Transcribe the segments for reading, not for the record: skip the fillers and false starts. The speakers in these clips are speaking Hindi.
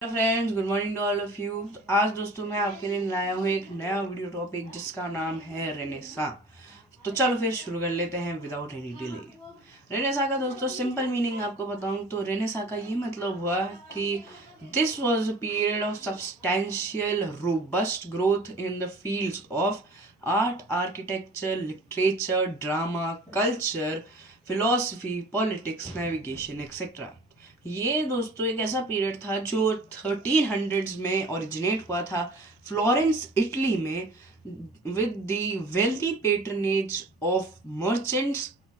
Hello friends, good morning to all of you. तो आज दोस्तों मैं आपके लिए लाया हूँ एक नया वीडियो टॉपिक जिसका नाम है रेनेसा। तो चलो फिर शुरू कर लेते हैं विदाउट एनी डिले। रेनेसा का दोस्तों सिंपल मीनिंग आपको बताऊँ तो रेनेसा का ये मतलब हुआ कि this was a period of substantial robust growth in the fields of art, architecture, literature, drama, culture, philosophy, politics, navigation etcetera. ये दोस्तों एक ऐसा पीरियड था जो 1300s में ओरिजिनेट हुआ था फ्लोरेंस इटली में with the wealthy patronage of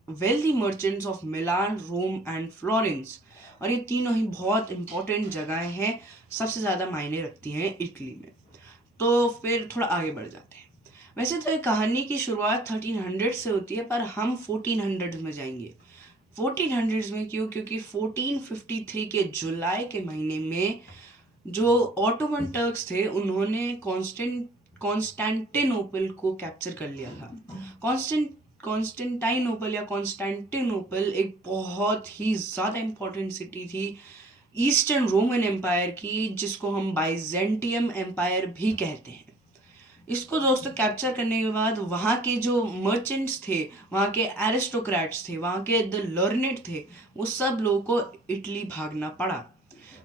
wealthy merchants of Milan, Rome and Florence। और ये तीनों ही बहुत इंपॉर्टेंट जगहें हैं, सबसे ज़्यादा मायने रखती हैं इटली में। तो फिर थोड़ा आगे बढ़ जाते हैं। वैसे तो ये कहानी की शुरुआत 1300 से होती है, पर हम 1400 में जाएंगे। 1400 में क्यों? क्योंकि 1453 के जुलाई के महीने में जो ऑटोमन टर्क्स थे उन्होंने कॉन्स्टेंटिनोपल को कैप्चर कर लिया था। कॉन्स्टेंटाइनोपल या कॉन्स्टेंटिनोपल एक बहुत ही ज़्यादा इम्पोर्टेंट सिटी थी ईस्टर्न रोमन एम्पायर की, जिसको हम बाइजेंटियम एम्पायर भी कहते हैं। इसको दोस्तों कैप्चर करने के बाद वहाँ के जो मर्चेंट्स थे, वहाँ के एरिस्टोक्रेट्स थे, वहाँ के द लर्नेड थे, वो सब लोगों को इटली भागना पड़ा।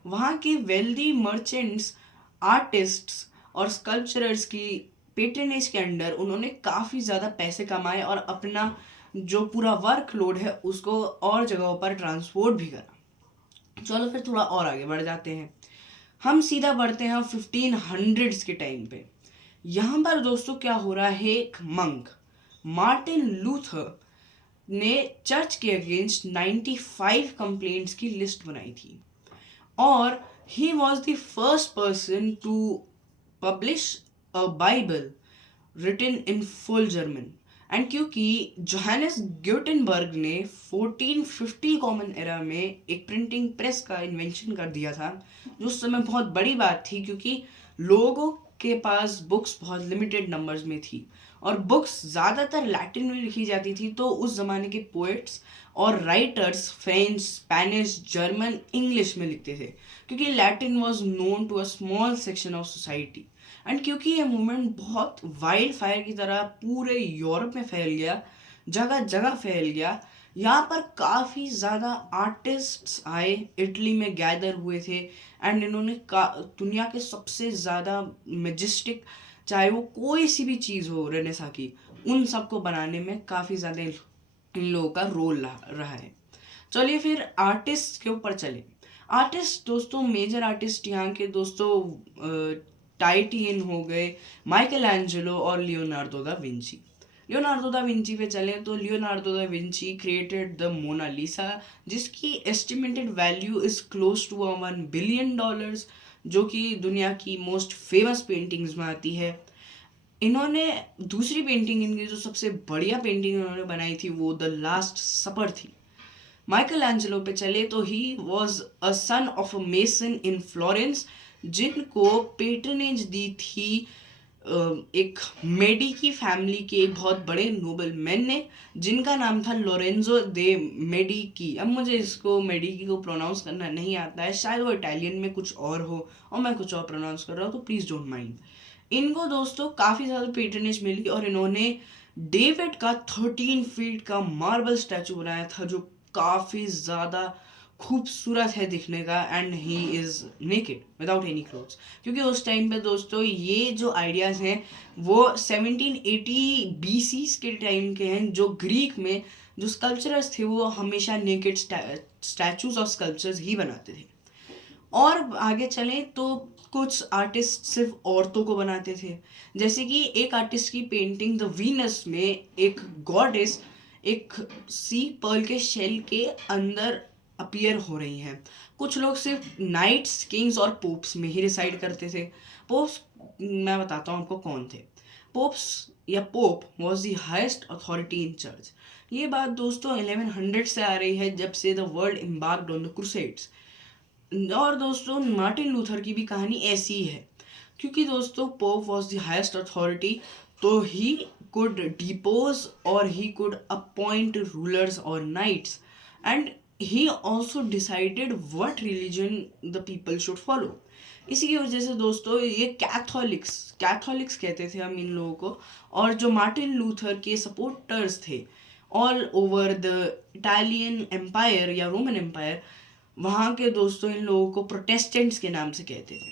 वहाँ के वेल्दी मर्चेंट्स, आर्टिस्ट्स और स्कल्पचरर्स की पेट्रनेज के अंडर उन्होंने काफ़ी ज़्यादा पैसे कमाए और अपना जो पूरा वर्कलोड है उसको और जगहों पर ट्रांसपोर्ट भी करा। चलो फिर थोड़ा और आगे बढ़ जाते हैं। हम सीधा बढ़ते हैं 1500s के टाइम पे। यहाँ पर दोस्तों क्या हो रहा है, एक मंक मार्टिन लूथर ने चर्च के अगेंस्ट 95 कंप्लेंट्स की लिस्ट बनाई थी और he was the first person to publish a Bible written in full German। And क्योंकि जोहानस ग्यूटेनबर्ग ने 1450 कॉमन एरा में एक प्रिंटिंग प्रेस का इन्वेंशन कर दिया था, जो उस समय बहुत बड़ी बात थी क्योंकि लोगों के पास बुक्स बहुत लिमिटेड नंबर्स में थी और बुक्स ज़्यादातर लैटिन में लिखी जाती थी। तो उस ज़माने के पोएट्स और writers French, Spanish, German, English में लिखते थे क्योंकि Latin was known to a small section of society. And क्योंकि ये मूवमेंट बहुत वाइल्ड फायर की तरह पूरे यूरोप में फैल गया, जगह जगह फैल गया, यहाँ पर काफ़ी ज़्यादा आर्टिस्ट्स आए, इटली में गैदर हुए थे एंड इन्होंने दुनिया के सबसे ज़्यादा मेजेस्टिक, चाहे वो कोई सी भी चीज़ हो रेनेसा की, उन सबको बनाने में काफ़ी ज़्यादा इन लोगों का रोल रहा है। चलिए फिर आर्टिस्ट के ऊपर चले। आर्टिस्ट दोस्तों, मेजर आर्टिस्ट यहाँ के दोस्तों टाइटियन हो गए, माइकल एंजेलो और Leonardo da Vinci. Leonardo da Vinci पे चलें तो Leonardo da Vinci created the Mona Lisa, जिसकी estimated value is close to $1 billion, जो कि दुनिया की मोस्ट फेमस पेंटिंग्स में आती है। इन्होंने दूसरी पेंटिंग, इनकी जो सबसे बढ़िया पेंटिंग इन्होंने बनाई थी वो द लास्ट सपर थी। माइकल एंजेलो पे चले तो he was a son of a mason in Florence, जिनको पेट्रनेज दी थी एक मेडिकी फैमिली के एक बहुत बड़े नोबल मैन ने, जिनका नाम था लोरेंजो दे मेडिकी। अब मुझे इसको मेडिकी को प्रोनाउंस करना नहीं आता है, शायद वो इटालियन में कुछ और हो और मैं कुछ और प्रोनाउंस कर रहा हूँ, तो प्लीज़ डोंट माइंड। इनको दोस्तों काफ़ी ज़्यादा पेट्रनेज मिली और इन्होंने डेविड का 13 फीट का मार्बल स्टैचू बनाया था, जो काफ़ी ज़्यादा खूबसूरत है दिखने का, and he is naked without any clothes. क्योंकि उस टाइम पे दोस्तों ये जो आइडियाज़ हैं वो 1780 BC के टाइम के हैं, जो ग्रीक में जो स्कल्पचरर्स थे वो हमेशा नेकेड स्टैचूज ऑफ स्कल्पचर्स ही बनाते थे। और आगे चलें तो कुछ आर्टिस्ट सिर्फ औरतों को बनाते थे, जैसे कि एक आर्टिस्ट की पेंटिंग द वीनस में एक गॉडेस एक सी पर्ल के शेल के अंदर अपीयर हो रही हैं। कुछ लोग सिर्फ नाइट्स, किंग्स और पोप्स में ही रिसाइड करते थे। पोप्स, मैं बताता हूँ आपको कौन थे। पोप्स या pope was the highest authority in church. ये बात दोस्तों 1100 से आ रही है, जब से the world embarked on the crusades. और दोस्तों मार्टिन लूथर की भी कहानी ऐसी ही है, क्योंकि दोस्तों pope was the highest authority, तो ही कुड डिपोज और ही कुड अपॉइंट रूलर्स और knights, and he also decided what religion the people should follow। इसी की वजह से दोस्तों ये कैथोलिक्स कहते थे हम इन लोगों को, और जो मार्टिन लूथर के सपोर्टर्स थे all over the Italian empire या रोमन एम्पायर, वहाँ के दोस्तों इन लोगों को प्रोटेस्टेंट्स के नाम से कहते थे,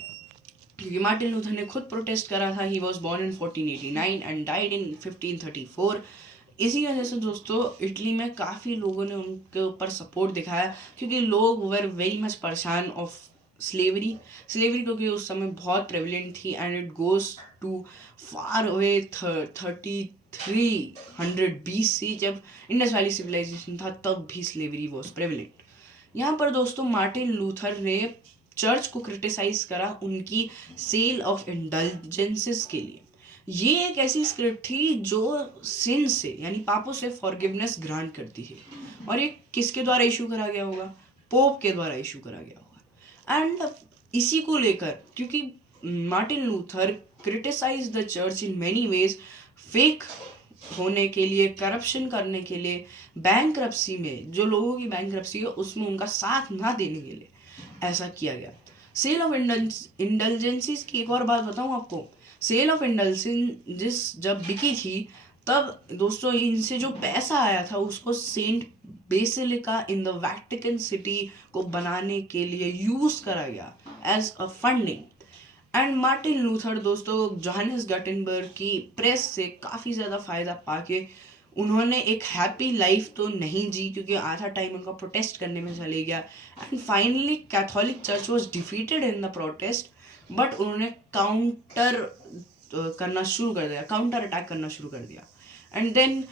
क्योंकि मार्टिन लूथर ने खुद प्रोटेस्ट करा था। He was born in 1489 and died in 1534। इसी वजह से दोस्तों इटली में काफ़ी लोगों ने उनके ऊपर सपोर्ट दिखाया, क्योंकि लोग वर वेरी मच परेशान ऑफ स्लेवरी क्योंकि उस समय बहुत प्रेवलेंट थी, and it goes to far away 3300 BC, जब इंडस वैली सिविलाइजेशन था तब भी स्लेवरी वॉज प्रेवलेंट। यहाँ पर दोस्तों मार्टिन लूथर ने चर्च को क्रिटिसाइज करा उनकी सेल ऑफ इंडल्जेंसेस के लिए। ये एक ऐसी स्क्रिप्ट थी जो सिन से यानी पापों से फॉरगिवनेस ग्रांट करती है, और ये किसके द्वारा इशू करा गया होगा? पोप के द्वारा इशू करा गया होगा। एंड इसी को लेकर, क्योंकि Martin Luther criticize the church in many ways, fake होने के लिए, करप्शन करने के लिए, बैंकरप्सी में जो लोगों की बैंकरप्सी है उसमें उनका साथ ना देने के लिए ऐसा किया गया। सेल ऑफ इंडल्जेंसीज की एक और बात बताऊं आपको। सेल ऑफ इंडल्जेंसेस जब बिकी थी तब दोस्तों इनसे जो पैसा आया था उसको Saint Basilica in the Vatican City को बनाने के लिए यूज करा गया as a funding. And Martin Luther दोस्तों जोहानिस गटेनबर्ग की प्रेस से काफ़ी ज़्यादा फ़ायदा पाके उन्होंने एक हैप्पी लाइफ तो नहीं जी, क्योंकि आधा टाइम उनका प्रोटेस्ट करने में चले गया। And finally Catholic church was defeated in the protest, but उन्होंने काउंटर अटैक करना शुरू कर दिया। एंड देन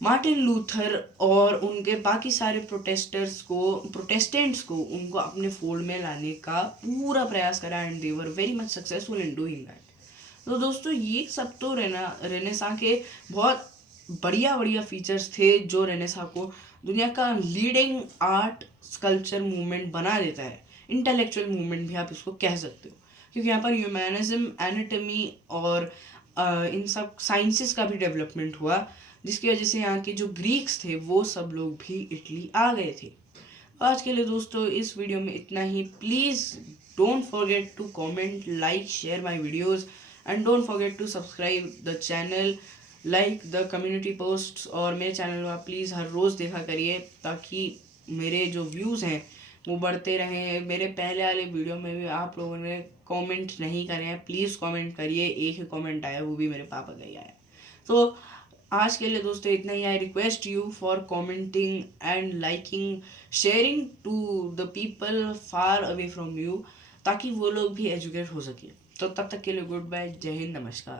मार्टिन लूथर और उनके बाकी सारे प्रोटेस्टेंट्स को उनको अपने फोल्ड में लाने का पूरा प्रयास करा, and they were very much successful in doing that. तो दोस्तों ये सब तो रेनेसां के बहुत बढ़िया फीचर्स थे, जो रेनेसां को दुनिया का लीडिंग आर्ट स्कल्पचर मूवमेंट बना देता है, इंटेलेक्चुअल मूवमेंट भी आप इसको कह सकते हो, क्योंकि यहाँ पर ह्यूमैनिज्म, एनाटॉमी और इन सब साइंसेस का भी डेवलपमेंट हुआ, जिसकी वजह से यहाँ के जो ग्रीक्स थे वो सब लोग भी इटली आ गए थे। आज के लिए दोस्तों इस वीडियो में इतना ही। Please don't forget to comment, like, share my videos, and don't forget to subscribe the channel, like the community posts, और मेरे चैनल को आप प्लीज़ हर रोज़ देखा करिए, ताकि मेरे जो व्यूज़ हैं वो बढ़ते रहें। मेरे पहले वाले वीडियो में भी आप लोगों ने कमेंट नहीं करे हैं, प्लीज़ कमेंट करिए। एक ही कमेंट आया, वो भी मेरे पापा का ही आया। तो आज के लिए दोस्तों इतना ही। I request you for commenting and liking, sharing to the people far away from you, ताकि वो लोग भी एजुकेट हो सके। तो तब तक के लिए गुड बाय, जय हिंद, नमस्कार।